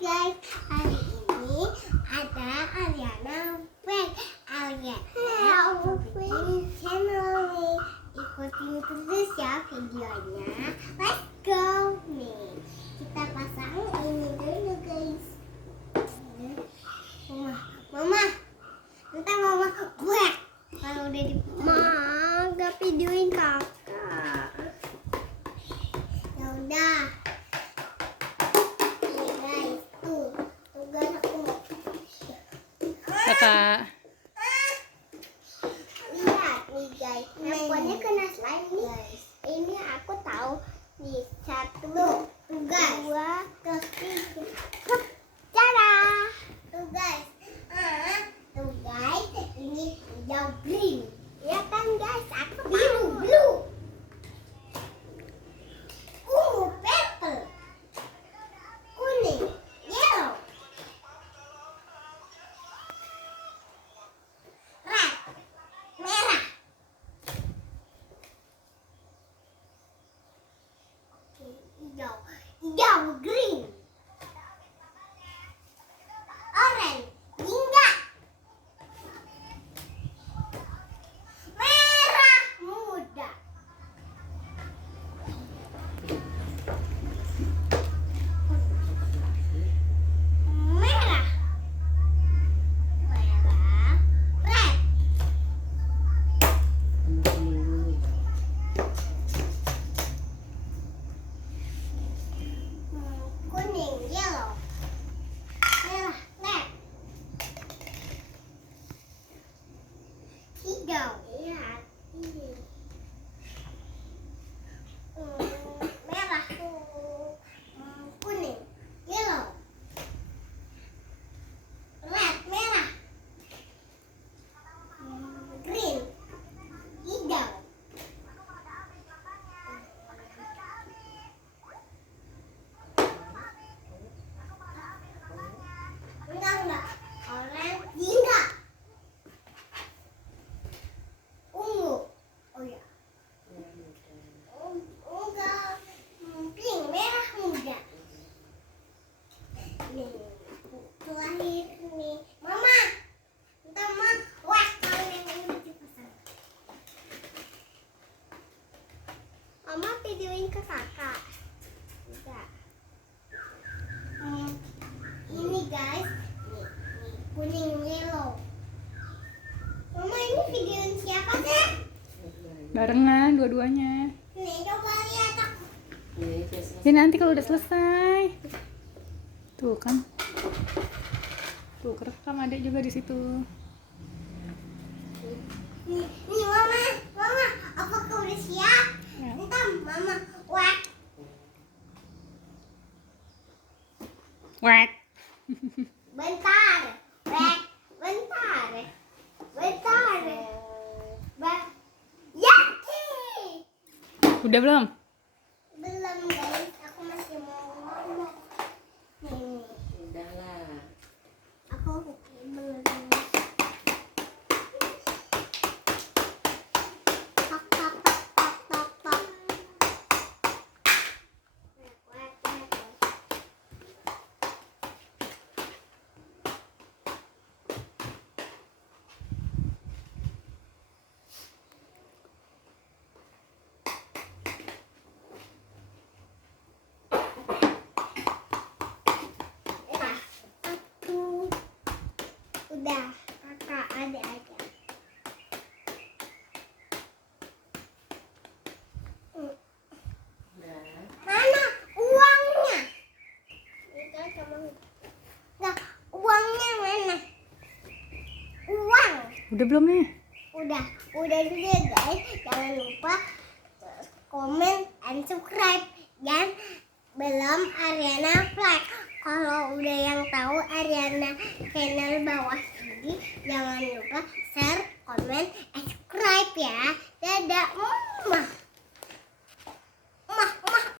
guys, hari ini ada Ariana Vlog. Ariana bikin channel nih, ikutin terus ya videonya. Let's go nih, kita pasang ini dulu guys. Mama, ntar mama gue kalau udah di gak videoin kakak. Ya udah. Kakak. Lihat nih guys, handphonenya kena slime nih guys. Ini aku tahu nih, 1, 2, 3. Cara. Tuh guys. Tuh guys, ini hijau green. Ya kan guys, aku blue. Purple. Kuning, yellow. Merah. Hijau, green. Orange, jingga. Merah muda. Merah. Red. Kuning, yellow. Merah, red. Hijau, lihat ini. Merah, kuning, yellow. Red, merah. Green, hijau. Enggak. Orange, jingga. Ungu. Oh ya. Enggak. Pink, merah muda. Nih, terakhir nih. Mama. Entar mama. Wah, kalau yang ini dipasang. Mama videoin ke kakak. Enggak. Ini guys, nih, kuning yellow. Mama, ini videoin siapa sih? Barengan dua-duanya. Nih, coba lihat aku. Ya nanti kalau udah selesai. Tuh kan. Tuh kerekam adek juga di situ. Nih mama, apakah udah siap? Ya. Entar mama, wah. Wek. Bentar. Yaki. Udah belum? Belum guys, aku masih mau ngomong. Nih, Udahlah. aku belum. Tak. Udah, kakak adek aja. Mana uangnya? Nah, uangnya mana? Uang. Udah belum nih? Udah juga guys. Jangan lupa komen and subscribe. Dan belum Ariana Vlog. Kalau udah yang tahu Ariana channel bawah ini, jangan lupa share, komen, and subscribe ya.